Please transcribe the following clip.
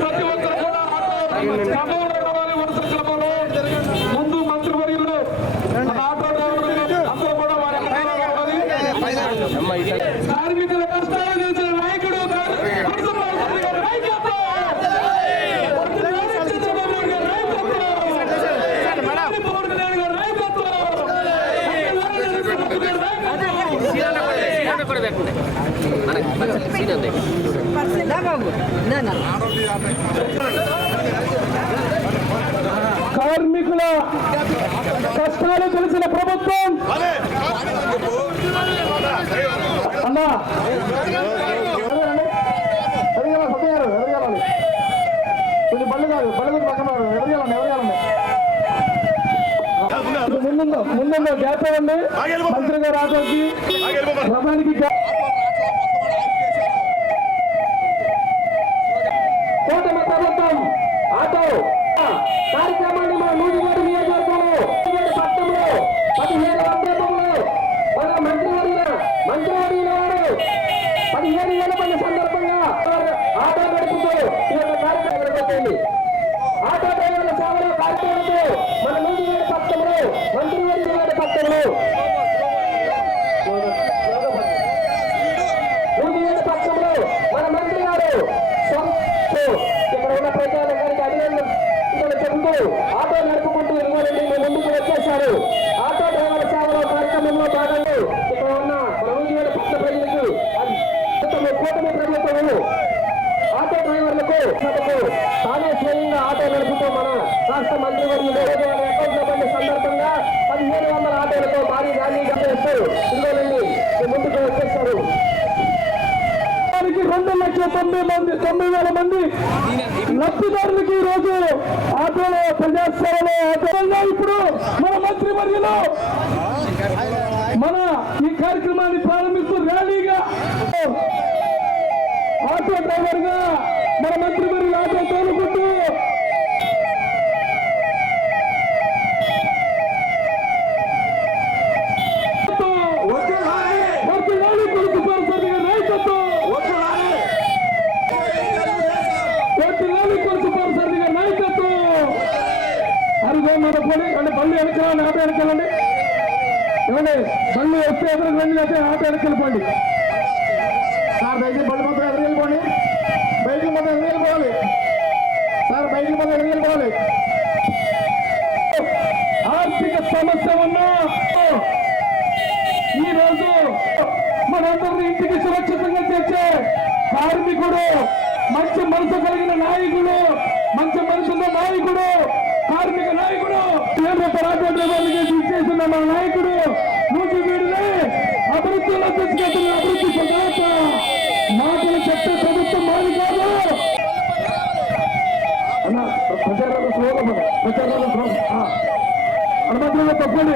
ప్రతి ఒక్కరు కూడా ముందు మంత్రివర్యులు ఆటో డ్రైవర్లు అందరూ కూడా కార్మికుల కష్టాలు తెలిసిన నాయకుడు కార్మికుల కష్టాలు తెలిసిన ప్రభుత్వం అన్నా కొంచెం బళ్ళు కాదు బళ్ళు పక్కన ముందుందో గ్యాప్ ఇవ్వండి మంత్రి గారు ఆటోకి రథానికి కూటమి ప్రభుత్వం ఆటో కార్యక్రమాన్ని మన నూజివేడు నియోజకవర్గంలో పట్టణంలో 17 సందర్భంలో మన మంత్రివర్యుల వారు 17 మంది సందర్భంగా ఆటో నడుపుతూ ఈ యొక్క కార్యక్రమం పెట్టింది. ఆటో డ్రైవర్ల సేవలో కార్యక్రమంతో మన నూజివేడు పట్టణంలో మంత్రివర్యుల వారి పట్టణంలో నూజివేడు పట్టణంలో మన మంత్రి గారు ఇక్కడ ఉన్న ప్రజానికి అభినందనలు చెబుతూ ఆటో నడుపుకుంటూ ఇవ్వాలండి ముందుకు వచ్చేశారు. ఆటో డ్రైవర్ల సేవలో కార్యక్రమంలో భాగంగా ఇక్కడ ఉన్న నూజివేడు పట్టణ ప్రజలకు కూటమి ప్రభుత్వము ఆటో డ్రైవర్లకు తానే స్వయంగా ఆటో నడుపుతూ మన రాష్ట్ర మంత్రివర్యులు అకౌంట్లో పడిన సందర్భంగా 1700 ఆటోలతో భారీ ర్యాలీగా చేస్తారు. ఇందులోనండి ముందుకు వచ్చేస్తారు. 2,90,000 మంది లబ్ధిదారులకి ఈ రోజు ఆటోలో ప్రజాసేవలో ఆటోలో ఇప్పుడు మన మంత్రివర్యులు మన ఈ కార్యక్రమాన్ని ప్రారంభిస్తూ ర్యాలీగా ఆటో డ్రైవర్ గా మన మంత్రివర్యులు ఆటో తోలుకుంటూ అంటే బళ్ళు వెనకాలండి ఆటో వెనకాలండి ఏమండి బళ్ళు వస్తే ఎదురు రండి అయితే ఆటో వెనకెళ్ళిపోండి సార్. బయటికి బళ్ళు మొత్తం ఎదురు వెళ్ళిపోండి. బయటికి మొత్తం ఎదురు వెళ్ళిపోవాలి సార్. బయటికి మొత్తం ఎదురు వెళ్ళిపోవాలి. ఆర్థిక సమస్య ఉన్నా ఈ రోజు మనందరినీ ఇంటికి సురక్షితంగా తెచ్చే కార్మికుడు, మంచి మనసు కలిగిన నాయకుడు, మంచి మనసున్న నాయకుడు, కార్మిక నాయకుడు, చేసిన మన నాయకుడు నూజివీడుని అభివృద్ధిలో తీసుకెళ్తున్న అభివృద్ధి ప్రజాత మాటలు చెప్పే ప్రభుత్వం మాది కాదు అన్న. ప్రచారాలు అనుమతులు తప్పండి.